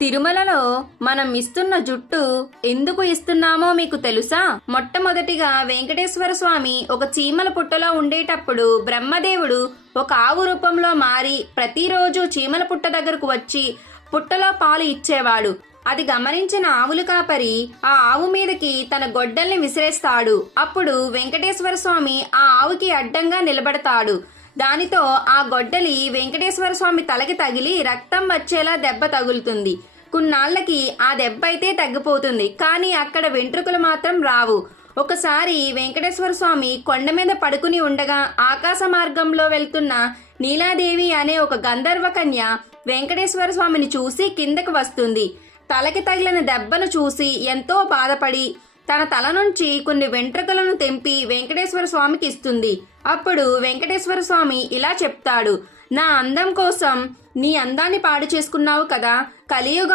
తిరుమలలో మనం ఇస్తున్న జుట్టు ఎందుకు ఇస్తున్నామో మీకు తెలుసా? మొట్టమొదటిగా వెంకటేశ్వర స్వామి ఒక చీమల పుట్టలో ఉండేటప్పుడు బ్రహ్మదేవుడు ఒక ఆవు రూపంలో మారి ప్రతిరోజు చీమల పుట్ట దగ్గరకు వచ్చి పుట్టలో పాలు ఇచ్చేవాడు. అది గమనించిన ఆవుల కాపరి ఆ ఆవు మీదకి తన గొడ్డల్ని విసిరేస్తాడు. అప్పుడు వెంకటేశ్వర స్వామి ఆ ఆవుకి అడ్డంగా నిలబడతాడు. దానితో ఆ గొడ్డలి వెంకటేశ్వర స్వామి తలకి తగిలి రక్తం వచ్చేలా దెబ్బ తగులుతుంది. కొన్నాళ్లకి ఆ దెబ్బ అయితే తగ్గిపోతుంది, కానీ అక్కడ వెంట్రుకలు మాత్రం రావు. ఒకసారి వెంకటేశ్వర స్వామి కొండ మీద పడుకుని ఉండగా ఆకాశ మార్గంలో వెళ్తున్న నీలాదేవి అనే ఒక గంధర్వ కన్య వెంకటేశ్వర స్వామిని చూసి కిందకు వస్తుంది. తలకి తగిలిన దెబ్బను చూసి ఎంతో బాధపడి తన తల నుంచి కొన్ని వెంట్రుకలను తెంపి వెంకటేశ్వర స్వామికి ఇస్తుంది. అప్పుడు వెంకటేశ్వర స్వామి ఇలా చెప్తాడు, నా అందం కోసం నీ అందాన్ని పాడు చేసుకున్నావు కదా, కలియుగం